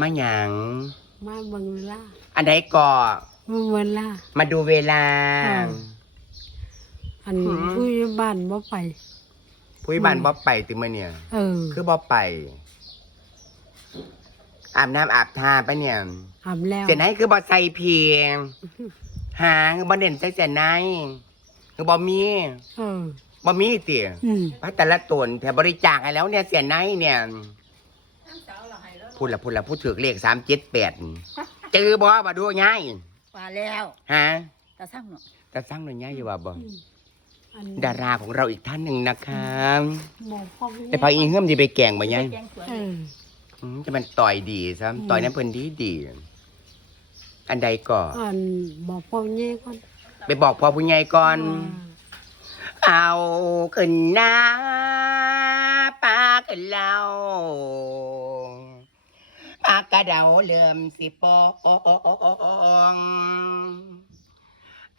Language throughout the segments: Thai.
มาหยังมาเบิ่งเวลาอันใดก่อมาเวลามาดูเวลา อ่าอันหือ ผู้ใหญ่บ้านบ่ไป ผู้ใหญ่บ้านบ่ไปติมื้อเนี่ย เออคือบ่ไป อาบน้ำอาบทาไปเนี่ย ทำแล้วเสียไหนคือบ่ใส่เพียง หาคือบ่เด่นใส่เสียไหนคือบ่มีเออบ่มีติอืม พระแต่ละตนแผ่บริจาคให้แล้วเนี่ยเสียไหนเนี่ย พูดละพูดละพูดถือเลขสามเจ็ดแปดเจอบ่บ่ดูง่ายว่าแล้วฮะตาสั่งเนาะจะสร้างหน่อยง่ายอยู่ว่าบ่อันดาราของเราอีกท่านหนึ่งนะคะหมอพ่อไอ้พายอีเฮิ่มที่ไปแกล้งบ่ยังแกงสวยเอออืมจะมันต่อยดีซะต่อยนั้นเพิ่นดีดีอันใดก่ออันบอกพ่อแย่ก่อนไปบอกพ่อผู้ใหญ่ก่อน เอาขึ้นหน้าปลาขึ้น เราปากกระเดาเริ่มสิปอง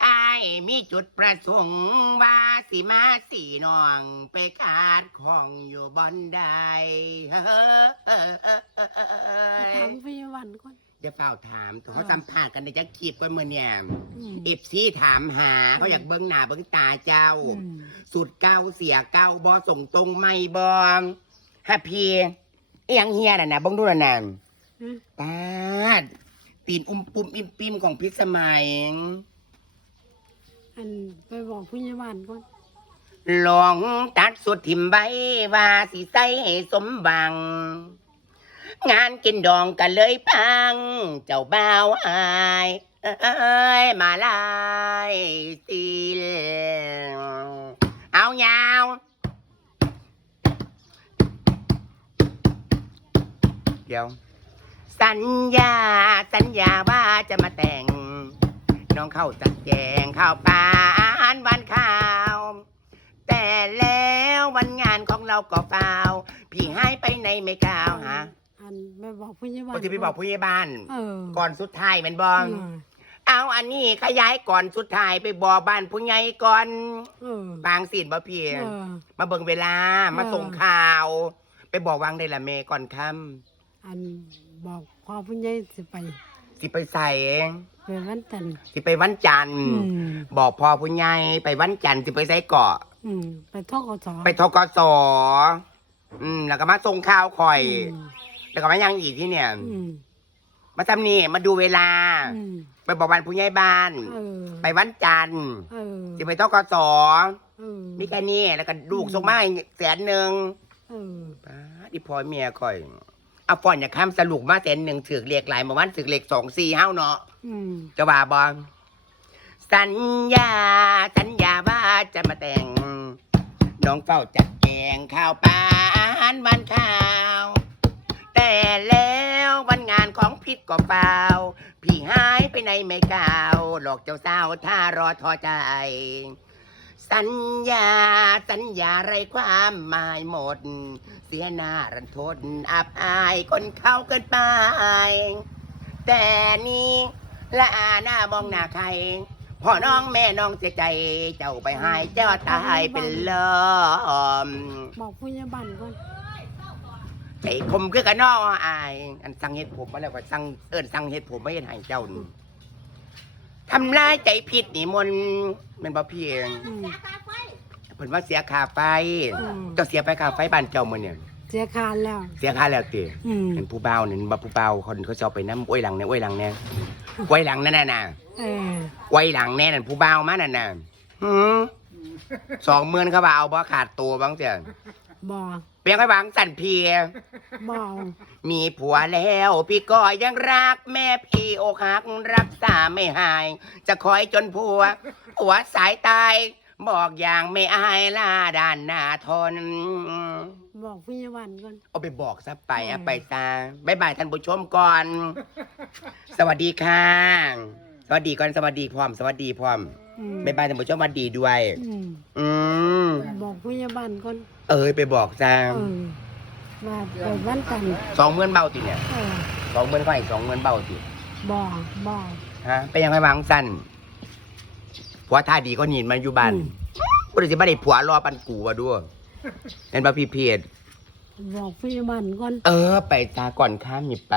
ไอ้ายมีจุดประสงค์ว่าสิมาสีน้องไปขาดของอยู่บอนใดถามพยาบาลก่อนจะเฝ้าถามตัวเขาสัมภาษณ์กันในจักขีบกันเมื่อเนี่ยอืมเอฟซีถามหาเขาอยากเบิ้งหน้าเบิ้งตาเจ้าอืมสุดเก้าเสียเก้าบอส่งตรงไม่บอ ฮะพีเอียงเฮียน่ะนะเบิ้งดูน่ะนะฮะตาดตีนอุ้มปุ่มอิมปิมของพิษสมัย อันไปบอกพยาบาลก่อนลองตัดสุดทิมใบว่าสิใส่ให้สมบัง งานกินดองกันเลยพัง เจ้าบ่าวอายเอ้ยมาลายสิลเอายาว เดี๋ยว สัญญา สัญญาว่าจะมาแต่ง น้องเข้าจัดแจงข้าวปลาอาหารวันข้าว แต่แล้ววันงานของเราก็เปล่า พี่หายไปไหนไม่กล่าวฮะอันไปบอกพยาบาลปกติไปบอกผู้ใหญ่บ้าน เออ ก่อนสุดท้ายแมันบอเองอเอาอันนี้ขยายก่อนสุดท้ายไปบอกบ้านผู้ใหญ่ก่อน เออ บางสินบ่เพียง เออ มาเบิ่งเวลามาเออส่งข่าว ไปบอกวางได้ละเมก่อนค่ อันบอกพ่อผู้ใหญ่สิไปำสิไปใส่ไปวันจันทร์สิไปวันจันทร์ อืมบอกพ่อผู้ใหญ่ไปวันจันทร์สิไปใส่เกาะ อืมไปท่อกสไปทกสอืม แล้วก็มาส่งข่าวคอย อืมแล้วก็มายังอีกที่เนี่ย อืมมาทำนี่มาดูเวลา อืมไปบอกบ้านผู้ใหญ่บ้าน เออไปวันจันทร์เออสิไปทกสเออมีแค่นี้แล้วก็ลูกส่งมาให้แสนหนึ่งเออป้าดิพอยเมียคอย เอาฟอนอย่าข้ามสรุปมาแสนหนึ่งถือเลขหลายมาวันถือเลขสองสี่เฮ้าเนาะอืมจะว่าบองสัญญา สัญญาว่าจะมาแต่ง น้องเฝ้าจัดแกงข้าวปลาอาหารวันข้าว แต่แล้ววันงานของพิษก็เปล่า พี่หายไปไหนไม่กล่าว หลอกเจ้าสาวถ้ารอทอใจ สัญญา สัญญาไรความหมายหมด เสียหน้ารันทดอับอายคนเข้าเกินไป แต่นี้ละอาหน้ามองหน้าใครพ่อน้องแม่น้องเสียใจ เจ้าไปหายเจ้าตายเป็นลมบอกผู้ใหญ่บ้านก่อนไอ้คมคือกันน้ออาย อันสั่งเฮ็ดผมมาแล้วก็สั่งเอิ้นสั่งเฮ็ดผมไม่เฮ็ดให้เจ้านี่ ทำร้ายใจผิดนี่มนต์แมันบ่เพียงอืม เพิ่นว่าเสียค่าไฟอืม เจ้าเสียไปค่าไฟบ้านเจ้ามื้อเนี่ยเสียคานแล้ว เสียค่าแล้วติอืมเป็นผู้เบาวนี่บ่ผู้เบาวคนเขาจะเอาไปน้ำอ้วยหลังเนี่ยอ้วยหลังเนี่ยอ้วยหลังนั่นน่ะน่ะเอออ้วยหลังแน่นั่นผู้เบาวมานั่นน่ะหือสองหมื่นเขาบ่เอาบ่ขาดตัวบ้างเสีย บอกเพียงค่อยหวังสั่นเพีย บอกมีผัวแล้วพี่ก็ยังรักแม่พี่อกหักรักษาไม่หาย จะคอยจนผัวผัวสายตาย บอกอย่างไม่อายล่าด้านหน้าทน บอกผู้ใหญ่บ้านก่อนเอาไปบอกซะไปอือะมไปซะบายบายท่านผู้ชมก่อน สวัสดีค่ะ สวัสดีก่อนสวัสดีพร้อม สวัสดีพร้อม อืมบายบายท่านผู้ชมสวัสดีด้วย อืมอืม บอกผู้ใหญ่บ้านก่อนเอ้ยไปบอกซะเออว่าไปวันจันทร์สองหมื่นเบาติเนี่ยเออสองหมื่นก็อีกสองหมื่นเบาติบอกบอก ฮะไปยังไงวางสั้นผัวท่าดีก็หนีนมาอยู่บ้านอืมบ่ได้สิบ่ได้ผัวรอปันกูว่าด้วยเห็นป่ะพี่เพจบอกพยาบาลก่อนเออ ไปตาก่อนข้ามมีไป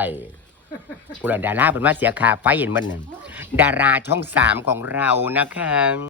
ปุรดาราเป็นว่าเสียค่าไฟเห็นมันหนึ่งดาราช่องสามของเรานะคะ